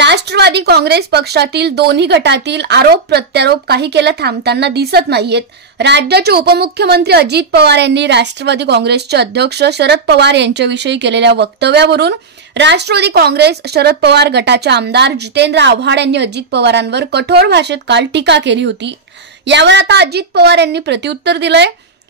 राष्ट्रवादी काँग्रेस पक्षातील दोन्ही गटातील आरोप प्रत्यारोप काही केलं थांबताना दिसत नाहीयेत। राज्याचे उपमुख्यमंत्री अजित पवार यांनी राष्ट्रवादी काँग्रेसचे अध्यक्ष शरद पवार यांच्याविषयी केलेल्या वक्तव्यावरून राष्ट्रवादी काँग्रेस शरद पवार गटाचे आमदार जितेंद्र आव्हाड यांनी अजित पवारांवर कठोर भाषेत काल टीका केली होती। यावर आता अजित पवार यांनी प्रत्युत्तर दिलंय।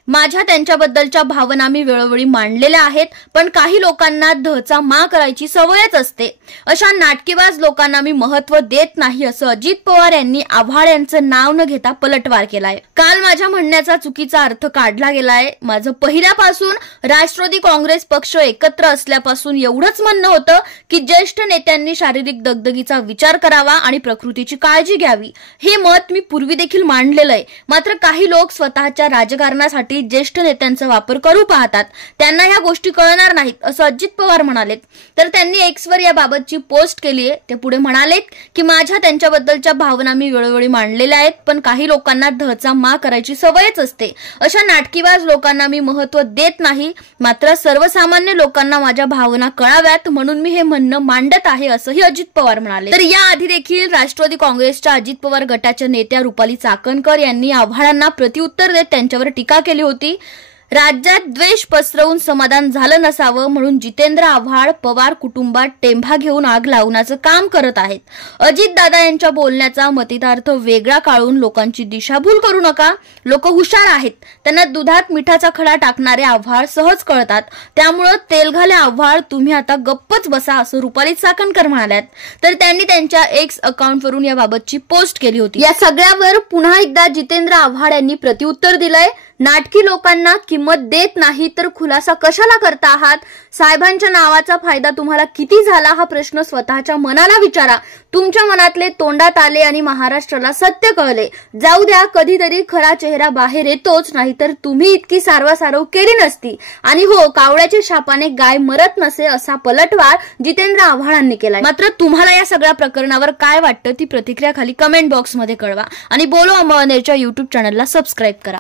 माझ्या त्यांच्याबद्दलच्या भावना मी वेळोवेळी मांडलेल्या आहेत, पण काही लोकांना धचा मा करायची सवयच असते। अशा नाटकीबाज लोकांना मी महत्त्व देत नाही असं अजित पवार यांनी आव्हाड यांचं नाव न घेता पलटवार केलाय। काल माझ्या म्हणण्याचा चुकीचा अर्थ काढला गेलाय। माझं पहिल्यापासून राष्ट्रवादी काँग्रेस पक्ष एकत्र असल्यापासून एवढंच म्हणणं होतं की ज्येष्ठ नेत्यांनी शारीरिक दगदगीचा विचार करावा आणि प्रकृतीची काळजी घ्यावी। हे मत मी पूर्वी देखील मांडलेलं आहे, मात्र काही लोक स्वतःच्या राजकारणासाठी ज्येष्ठ नेत्यांचा वापर करू पाहतात, त्यांना ह्या गोष्टी कळणार नाहीत असं अजित पवार म्हणालेत। तर त्यांनी एक्सवर याबाबतची पोस्ट केली आहे। ते पुढे म्हणालेत की माझ्या त्यांच्याबद्दलच्या भावना मी वेळोवेळी मांडलेल्या आहेत, पण काही लोकांना धचा मा करायची सवयच असते। अशा नाटकीबाज लोकांना मी महत्त्व देत नाही, मात्र सर्वसामान्य लोकांना माझ्या भावना कळाव्यात म्हणून मी हे म्हणणं मांडत आहे असंही अजित पवार म्हणाले। तर याआधी देखील राष्ट्रवादी काँग्रेसच्या अजित पवार गटाच्या नेत्या रुपाली चाकणकर यांनी आव्हाडांना प्रत्युत्तर देत त्यांच्यावर टीका केली होती। राज्यात द्वेष पसरवून समाधान झालं नसावं म्हणून जितेंद्र आव्हाड पवार कुटुंबात टेंभा घेऊन आग लावण्याचं काम करत आहेत। अजित दादा यांच्या बोलण्याचा मतितार्थ वेगळा काढून लोकांची दिशाभूल करू नका। लोक हुशार आहेत, त्यांना दुधात मिठाचा खडा टाकणारे आव्हाड सहज कळतात, त्यामुळे तेलघाले आव्हाड तुम्ही आता गप्पच बसा असं रुपाली चाकणकर म्हणाल्यात। तर त्यांनी त्यांच्या एक्स अकाउंटवरून याबाबतची पोस्ट केली होती। या सगळ्यावर पुन्हा एकदा जितेंद्र आव्हाड यांनी प्रत्युत्तर दिलंय। नाटकी लोकांना किंमत देत नाही तर खुलासा कशाला करता आहात? साहेबांच्या नावाचा फायदा तुम्हाला किती झाला हा प्रश्न स्वतःच्या मनाला विचारा। तुमच्या मनातले तोंडात आले आणि महाराष्ट्राला सत्य कळले। जाऊ द्या, कधीतरी खरा चेहरा बाहेर येतोच, नाहीतर तुम्ही इतकी सारवासारव केली नसती। आणि हो, कावळ्याच्या शापाने गाय मरत नसे असा पलटवार जितेंद्र आव्हाडांनी केलाय। मात्र तुम्हाला या सगळ्या प्रकरणावर काय वाटतं ती प्रतिक्रिया खाली कमेंट बॉक्समध्ये कळवा आणि बोलो अंबावनेरच्या YouTube चॅनलला सबस्क्राईब करा।